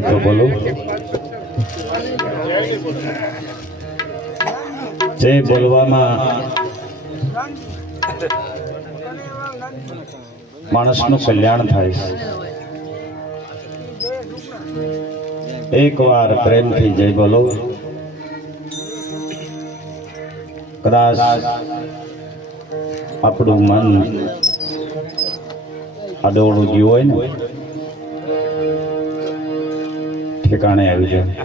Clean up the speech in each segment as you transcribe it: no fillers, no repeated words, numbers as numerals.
થાય તો બોલો. જે બોલવામાં માણસનું કલ્યાણ થાય છે. એકવાર પ્રેમથી જય બોલો. કદાચ આપણું મન અડોળું ગયું હોય ને ઠેકાણે આવી જાય.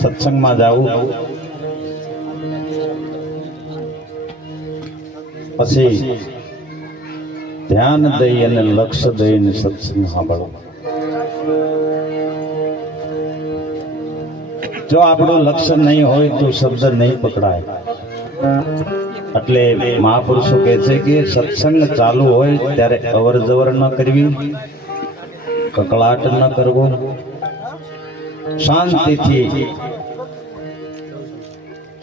સત્સંગમાં જાવું પછી ધ્યાન દઈ અને લક્ષ્ય દઈને સત્સંગ સાંભળો. જો આપણું લક્ષ્ય નહીં હોય તો શબ્દ નહીં પકડાય. એટલે મહાપુરુષો કહે છે કે સત્સંગ ચાલુ હોય ત્યારે અવર જવર ન કરવી, કકળાટ ન કરવો, શાંતિથી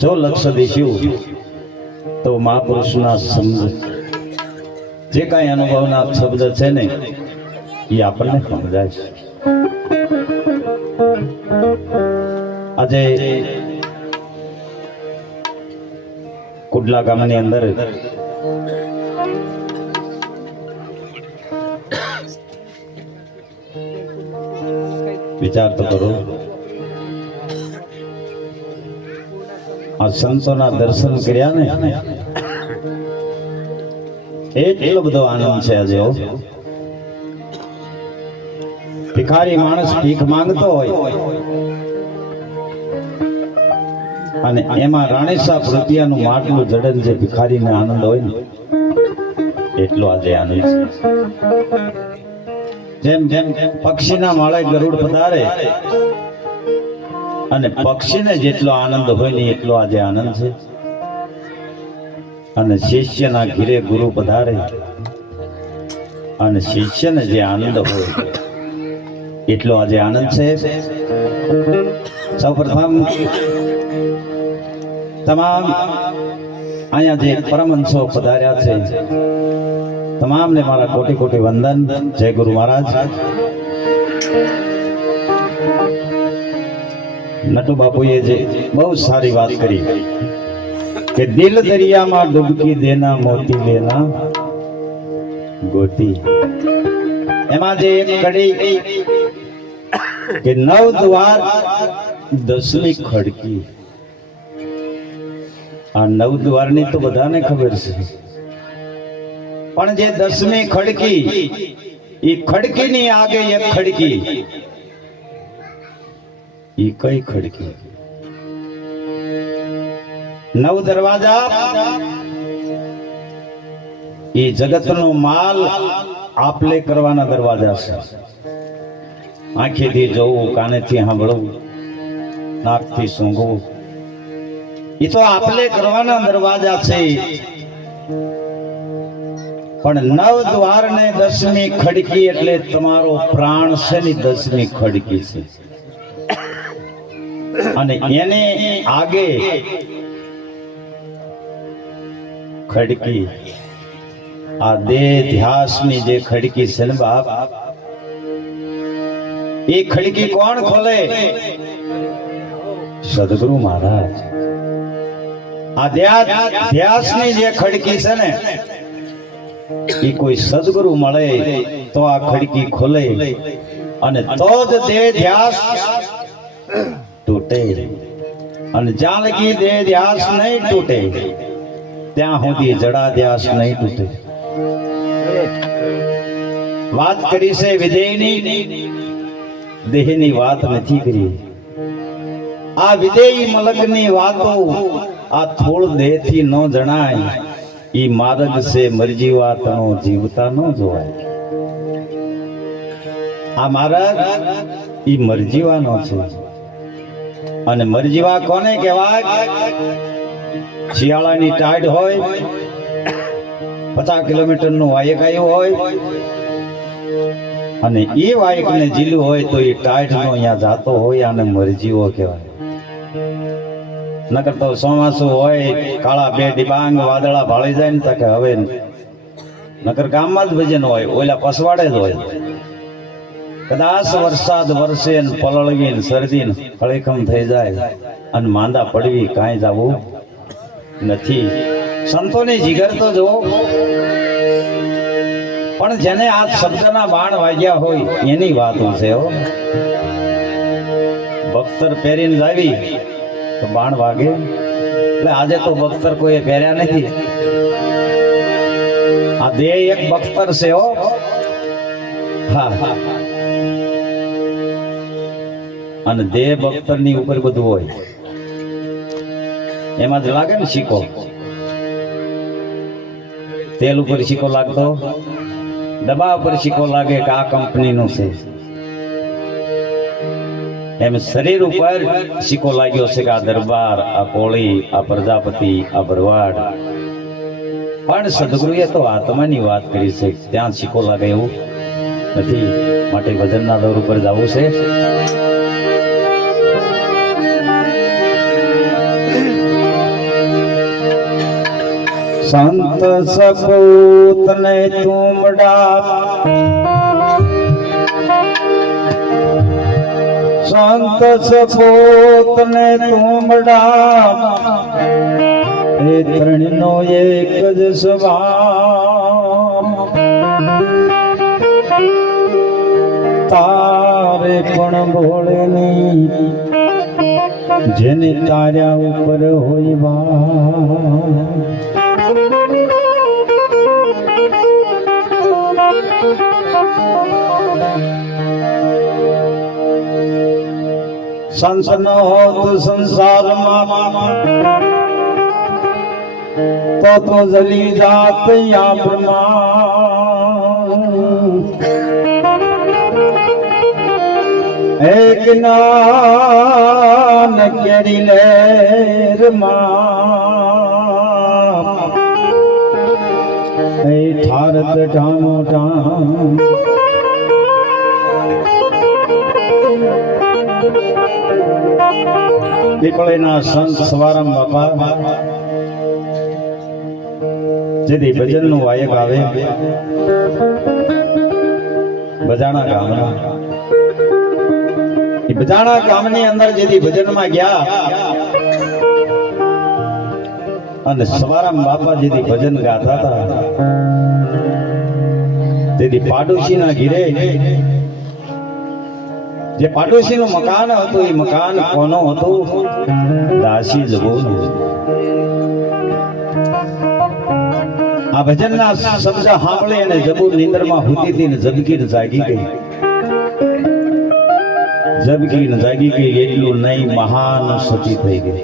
જો લક્ષ્ય દીશું તો મહાપુરુષના શબ્દ જે કાંઈ અનુભવના શબ્દ છે ને એ આપણને સમજાય છે. આજે કુડલા ગામની અંદર વિચાર તો કરો. આ સંતોના દર્શન કર્યા ને એટલો બધો આનંદ છે આજે. ભિખારી માણસ ભીખ માંગતો હોય અને એમાં રાણીસાપ રૂપિયાનું માટલું જડન જે ભિખારીને આનંદ હોય ને એટલો આજે આનંદ છે. જેમ જેમ પક્ષીના માળે ગરુડ પધારે અને પક્ષીને જેટલો આનંદ હોય ને એટલો આજે આનંદ છે. અને શિષ્યના ઘીરે ગુરુ પધારે અને શિષ્યને જે આનંદ હોય એટલો આજે આનંદ છે. સૌપ્રથમ તમામ અહીંયા જે પરમહંસો પધાર્યા છે તમામને મારા કોટી કોટી વંદન. જય ગુરુ મહારાજ. નટુ બાપુએ જે બહુ સારી વાત કરી કે દિલ દરિયામાં ડૂબકી દેના મોતી લેના ગોતી. એમાં જે એક કડી કે 9 દ્વાર 10મી ખડકી. આ 9 દ્વારની તો બધાને ખબર છે, પણ જે 10મી ખડકી એ ખડકીની આગે એક ખડકી. એ કઈ ખડકી? 9 દરવાજા એ જગતનો માલ આપલે કરવાના દરવાજા છે. આંખેથી જોવું, કાનેથી સાંભળવું, નાકથી સૂંઘવું, એ તો આપલે કરવાના દરવાજા છે. પણ 9 દ્વાર ને 10મી ખડકી એટલે તમારો પ્રાણ છે ની 10મી ખડકી છે. અને એને આગે ખડકી આ દેહ ધ્યાસની જે ખડકી છે ને બાપ, એ ખડકી કોણ ખોલે? સદગુરુ મહારાજ. આ ધ્યાસની જે ખડકી છે ને એ કોઈ સદગુરુ મળે તો આ ખડકી ખોલે અને તો જ દેહ ધ્યાસ તૂટે. અને જ્યાં લગી દેહ ધ્યાસ નહીં તૂટે ત્યાં સુધી જડા ધ્યાસ નહીં તૂટે. વાત કરી છે વિધેયની, દેહની વાત નથી કરી. આ વિધેય મલકની વાતો આ થોડ દેહથી ન જણાય. ઈ માર્ગ છે મરજીવા તણો જીવતા ન જોવાય. આ માર્ગ ઈ મરજીવાનો છે. અને મરજીવા કોને કહેવાય? શિયાળાની ટાઈડ હોય, 50 કિલોમીટરનું વાયક આવ્યું હોય અને એ વાયકને જીલું હોય તો એ ટાઈડનો અહીંયા જાતો હોય આને મરજીવો કહેવાય. નકર તો ચોમાસું હોય, કાળા બે ડિબાંગ વાદળા ભાળી જાય ને તો કે હવે નકર ગામમાં જ ભજન હોય, ઓલા પસવાડે જ હોય. કદાચ વરસાદ વરસે ને પલળવી ને શરદી ને હળીખમ થઈ જાય અને માંદા પડવી કાંઈ જવું નથી. સંતોની જીગર તો જુઓ, પણ જેને આ શબ્દના બાણ વાગ્યા હોય એની વાતો છે હો. બખ્તર પહેરીને જાવી તો બાણ વાગે, એટલે આજે તો બખ્તર કોઈ પહેર્યા નથી. આ દેહ એક બખ્તર છે હો. હા, અને દેહ બખ્તર ની ઉપર બધું હોય, એમાં જ લાગે ને સિક્કો. તેલ ઉપર સિક્કો લાગતો, ડબ્બા ઉપર સિક્કો લાગે કે આ કંપની નું છે. એમ શરીર ઉપર સિક્કો લાગ્યો છે કે આ દરબાર, આ કોળી, આ પ્રજાપતિ, આ ભરવાડ. પણ સદગુરુએ તો આત્માની વાત કરી છે, ત્યાં સિક્કો લાગે એવું નથી. માટે ભજનના દોર ઉપર જવું છે. સંત સપૂત ને તુમડા, સંત સપૂત ને તુમડા, એ ત્રણનો એક જ સ્વભાવ. તારે પણ ભોળે નહીં જેને તાર્યા ઉપર હોય વા. સંત ન હોત સંસારમાં તો જલી જાત યા બ્રહ્મા. એક નાન કેરી લેર માં ઠારત ઢામો ઢામ. પીપળીના સંત સવારામ બાપા જેથી ભજન નું વાયક આવે બજાણા ગામના, એ બજાણા ગામની અંદર જેથી ભજનમાં ગયા અને સવારામ બાપા જેથી ભજન ગાતા હતા, તેથી પાડોશીના ઘીરે જે પાડોશીનું મકાન હતું એ મકાન કોનો હતું? દાસી જબોનું. આ ભજનના શબ્દ સાંભળી અને જબુ નિંદરમાં હોતી હતી ને જબકીને જાગી ગઈ. જબકીને જાગી ગઈ એટલું નહીં, મહાન સતી થઈ ગઈ.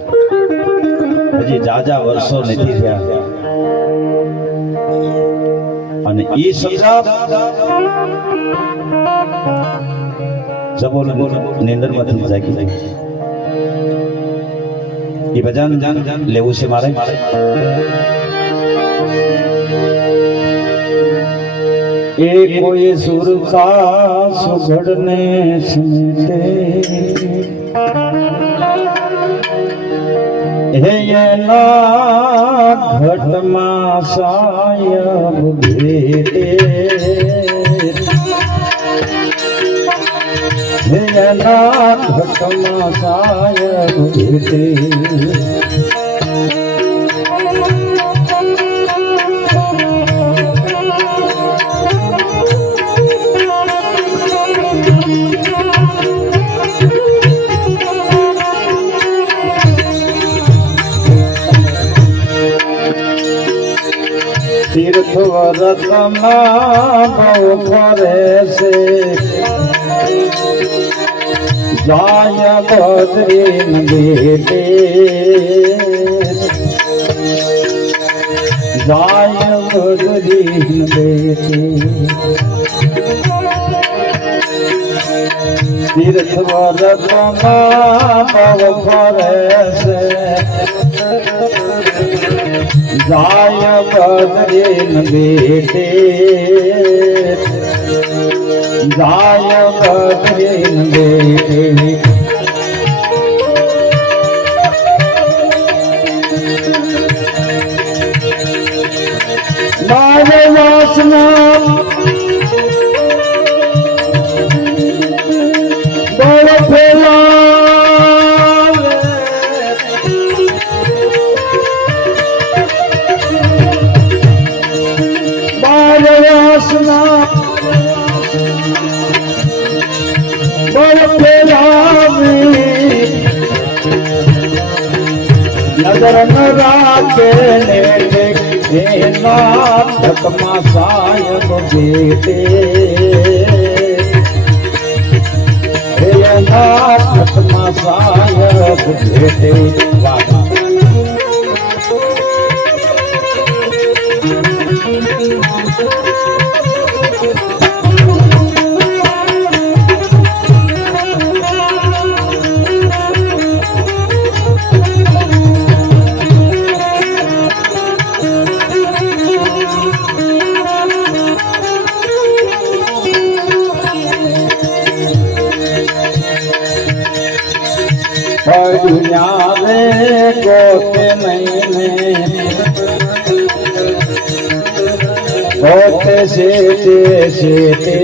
હજી જાજા વર્ષો નથી થયા અને એ શબ્દ જબોલ નિંદરમાંથી જાગી ગઈ. એ ભજન લેવું છે મારે. એ કોઈ સુર કા સુગડને સમેટે, હે એના ઘટમાં સાયબ ભેટે, હે એના ઘટમાં સાયબ ભેટે. તીર્થ વ્રતમાં બહુ ફરે છે, જાય બદ્રી બેટે, જાય બદ્રી બેટે. તીર્થ વ્રતમાં બહુ ફરે છે, જાય બદ્રી બેટે, જાય બદ્રી બેટે. બાર વાસના નજર ન રાખે ને એના ધકમાં સાયબ બેટે એના ધકમાં સાયબ બેટે વાહ दुनिया में गोते नहीं गोते सेते सेते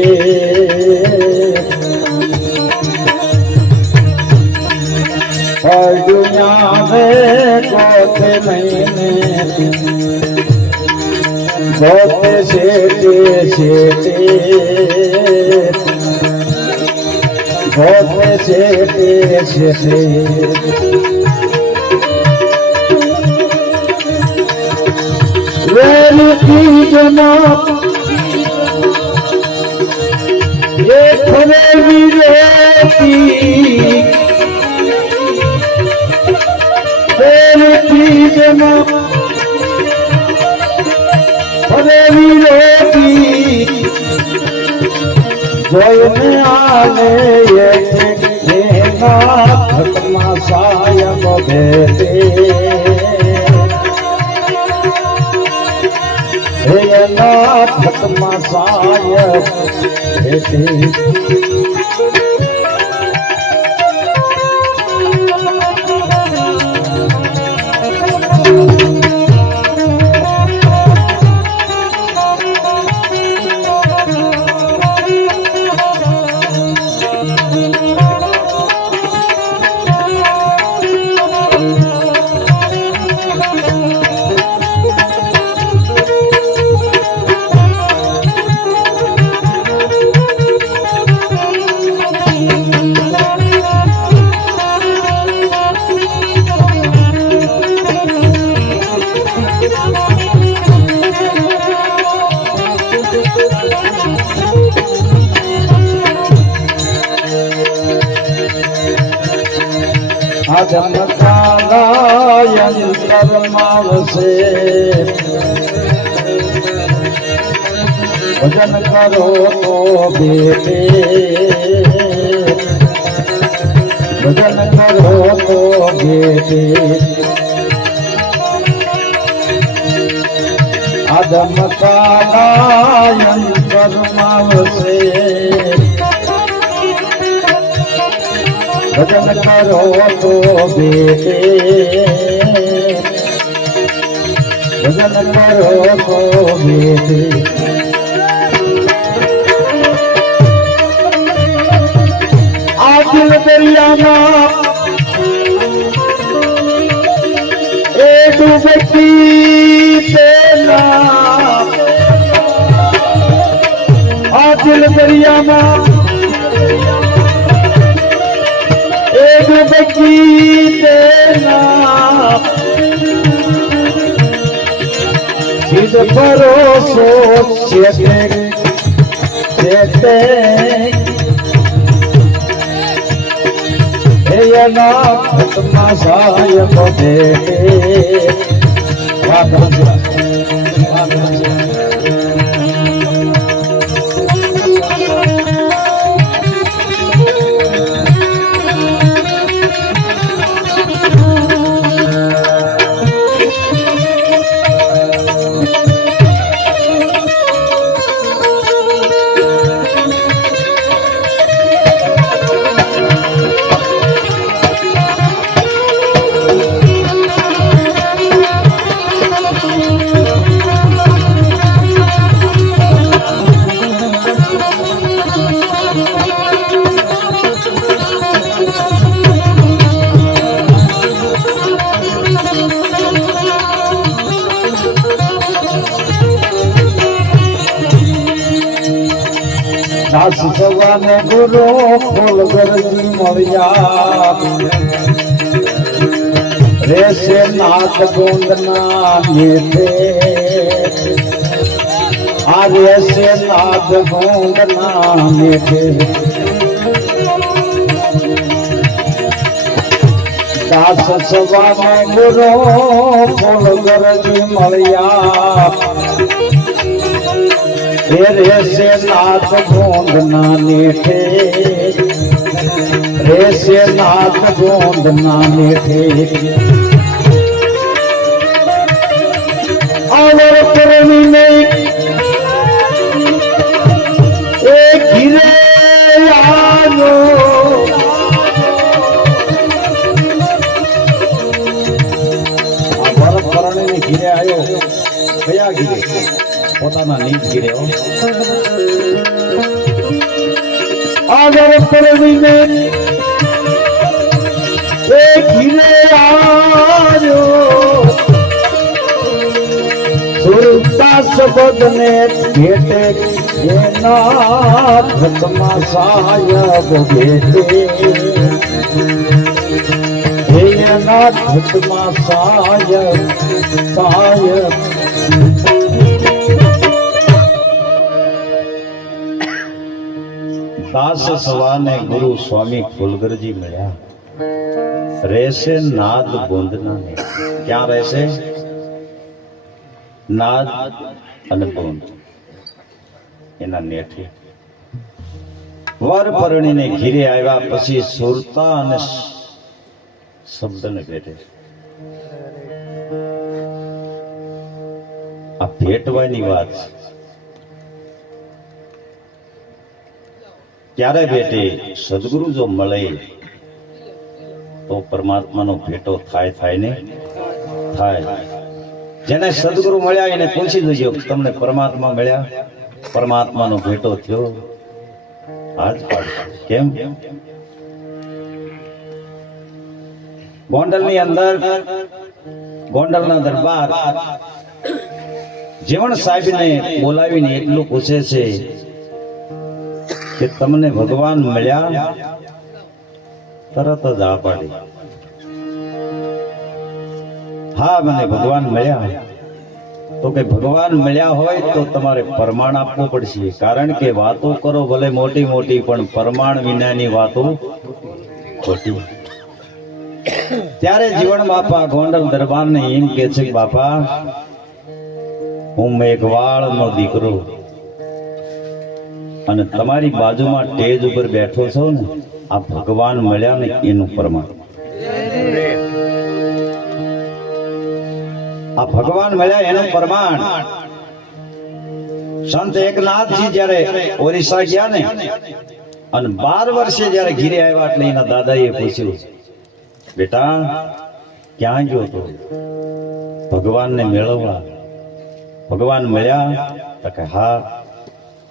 और दुनिया में गोते नहीं गोते सेते सेते गोते सेते सेते वेलती जनाब ये खरे विरोधी वेलती जनाब खरे विरोधी જોઈને આને એના ધકમાં સાયબ ભેટે એના ધકમાં સાયબ ભેટે यंत्र मावसे भजन करो तो बेटे भजन करो तो बेटे आदम काला यंत्र मावसे भजन करो तो बेटे भजन करो तो बेटे आज दरिया एक व्यक्ति तेरा आज दरिया एक व्यक्ति तेरा जिद भरोसो चेते एना खत्मा सायब बेटे દાસ સવાને ગુરુ ફૂલ ગરજી મળ્યા રેસે નાથ ગોંદના મીઠે આ રેસે નાથ ગોંદના મીઠે દાસ સવાને ગુરો ફૂલ ગરજી મળ્યા એ રેસે નાથ ગોંદના મીઠે રેસે નાથ ગોંદના મીઠે આવર પરવીને એ ઘીરે આવ્યો આવર પરવીને ઘીરે આવ્યો કયા ઘીરે પોતાના નીચ ઘીરે આવર પરવીને એ ઘીરે આવ્યો સુરતા શબ્દને ભેટે એના ઘટમાં સાયબ ભેટે એના ઘટમાં સાયબ સાયબ દાસ સવાને ગુરુ સ્વામી ફુલગરજી મળ્યા રહેશે નાદ બોંદના ને ક્યાં રહેશે નાદ અને બોંદ એના નેઠે વર પરણીને ઘીરે આવ્યા પછી સુરતા અને શબ્દને ભેટે આ ભેટવાની વાત ક્યારે ભેટે સદગુરુ જો મળે તો પરમાત્માનો ભેટો થાય ને થાય જેને સદગુરુ મળ્યા એને પૂછી દેજો તમને પરમાત્મા મળ્યા પરમાત્માનો ભેટો થયો આજ કેમ ગોંડલની અંદર ગોંડલના દરબાર જીવણ સાહેબને બોલાવીને એટલું પૂછે છે કે તમને ભગવાન મળ્યા તરત જ આ પાડી હા મને ભગવાન મળ્યા તો કે ભગવાન મળ્યા હોય તો તમારે પ્રમાણ આપવું પડશે કારણ કે વાતો કરો ભલે મોટી મોટી પણ પ્રમાણ વિનાની વાતો ખોટી ત્યારે જીવણ બાપા ગોંડલ દરબારને એમ કે છે કે બાપા હું મેઘવાળનો દીકરો અને તમારી બાજુમાં સ્ટેજ ઉપર બેઠો છો ને આ ભગવાન મળ્યા ને એનું પ્રમાણ આ ભગવાન મળ્યા એનું પ્રમાણ સંત એકનાથજી જયારે ઓરિસ્સા ગયા ને અને 12 વર્ષે જયારે ઘીરે આવ્યા એટલે એના દાદાએ પૂછ્યું બેટા ક્યાં ગયો તો ભગવાનને મેળવવા ભગવાન મળ્યા તો કે હા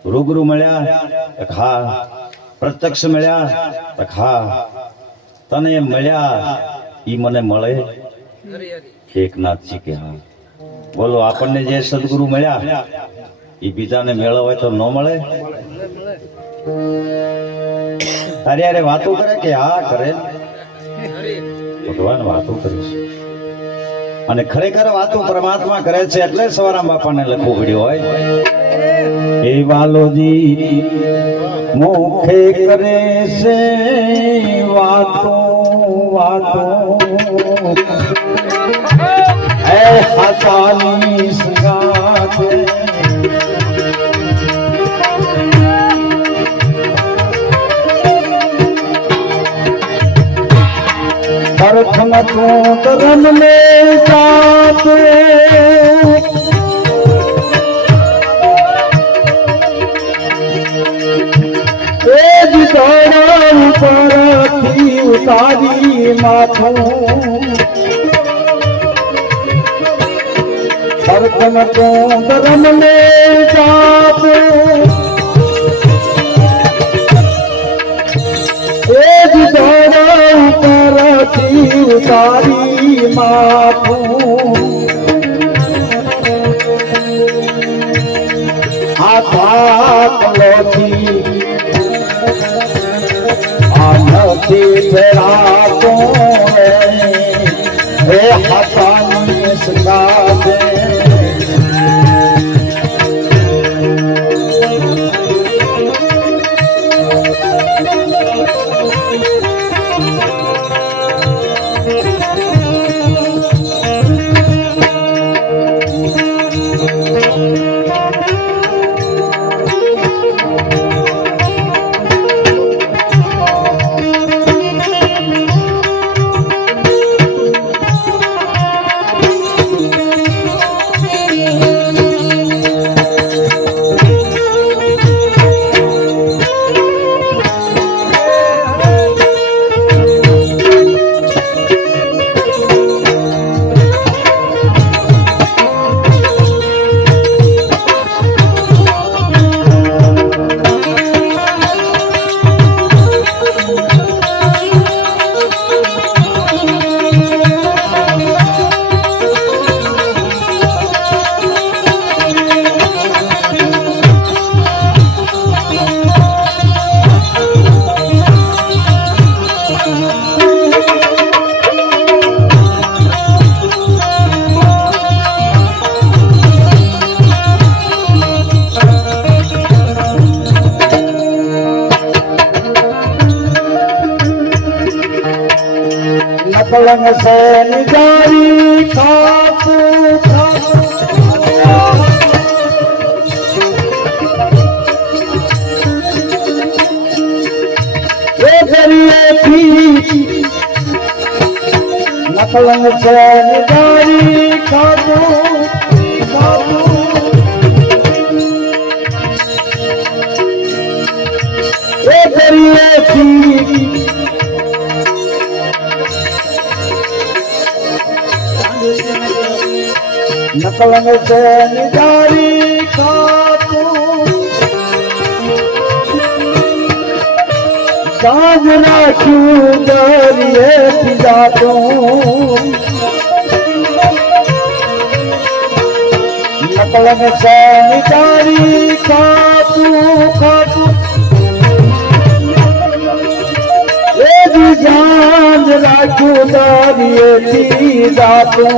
રૂબરૂ મળ્યા તો હા પ્રત્યક્ષ મળ્યા તો હા તને મળ્યા ઈ મને મળે એકનાથજી કે હા બોલો આપણને જે સદગુરુ મળ્યા ઈ બીજાને મેળવવા તો ન મળે તારી યારે વાતો કરે કે હા કરે ભગવાન વાતો કરે છે અને ખરેખર વાતો પરમાત્મા કરે છે એટલે સવારામ બાપાને લખવું પડ્યું હોય એ વાલોજી મુખે કરે છે વાતો વાતો એ હાથાની સંગાતે प्रथम तू तरन में जाते एज दौड़ा ऊपर थी उतारी माथों प्रथम तू तरन में जाते एज दौड़ा ऊपर उतारी माथों हाथ लोटी आनती फेरा तो रे नकलंग से निजारी खापू नकलंग से निजारी खापू खापू नकलंग से निजारी खापू काज राखू दरिए पिजातो नकलंग से निजारी खापू खापू जान राखू दरिए पिजातो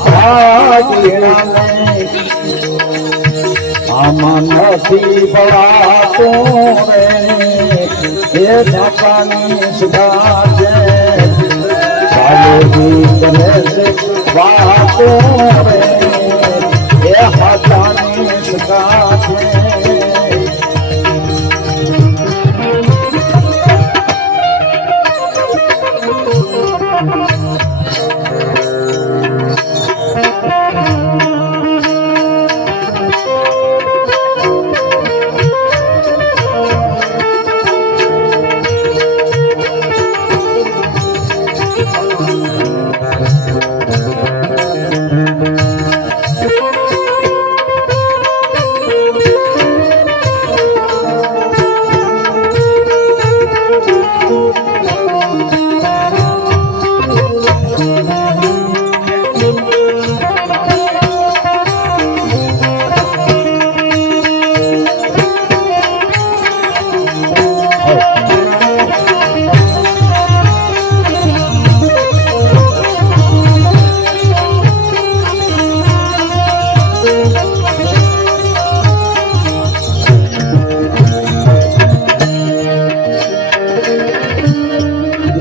भागिया में आमनती बड़ा तोरे ये जापानी सुधाजे सालों करे से बातों रे ये हटानी सुधाजे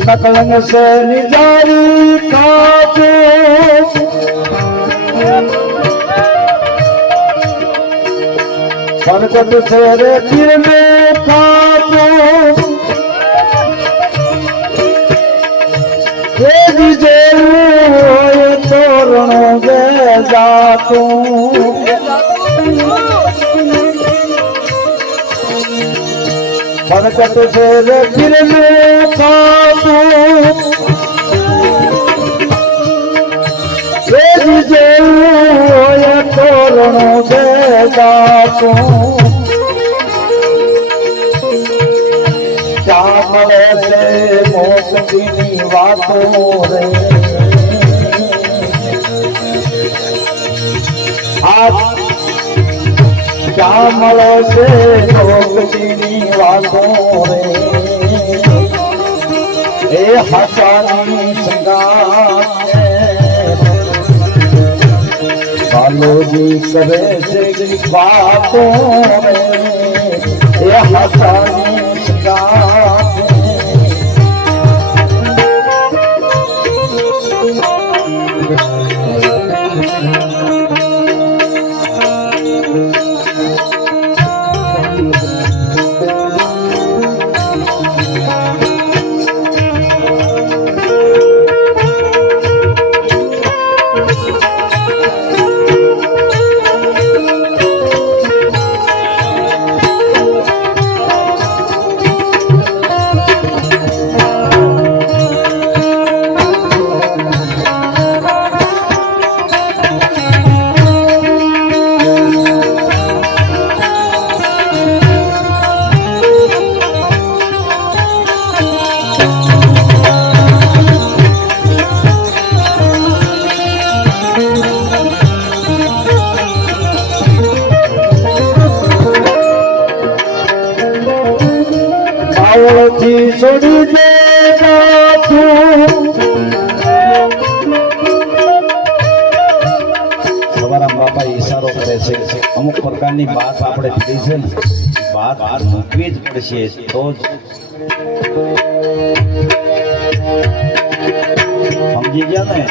नकलंग से निजारी खापू सरकत से रे फिर में खापू तेजी जेऊ तोरण दे जातू सरकत से रे फिर में खापू तेजी जेऊ तोरण दे जातू चामल से मोकनी वातों रे चामल से मोकनी वातों रे ए हसानी संगात बालो जी करे से बातों रे ए हसानी संगात છોડી દે સવારામ બાપા ઈશારો કરે પડે છે અમુક પ્રકારની વાત આપણે કરી છે ને વાત મૂકવી જ પડશે તો જ સમજી ગયા ને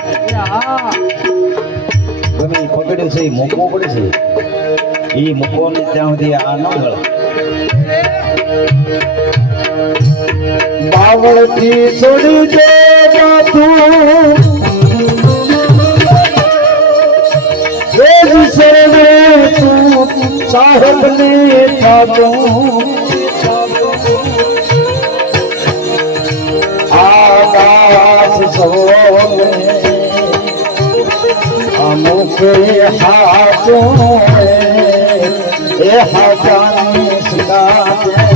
ગમે ઈ પકડ્યું છે એ મૂકવો પડે છે એ મૂકવો ને ત્યાં સુધી આ ન મળે બાવળથી છોડી દે તું વેદ શરણે તું સાહેબ ને થાતું આકાશ સૌને અમુકે હાથો એ હાથાની સિકાતે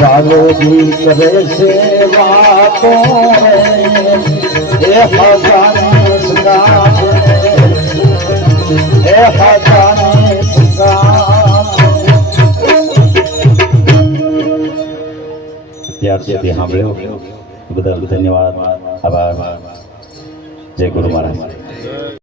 ગાલોજી કરે છે વાતો એ હજાની સુગા એ હજાની સુગા ત્યાર સુધી સાંભળ્યો બદલ ધન્યવાદ આભાર જય ગુરુ મહારાજ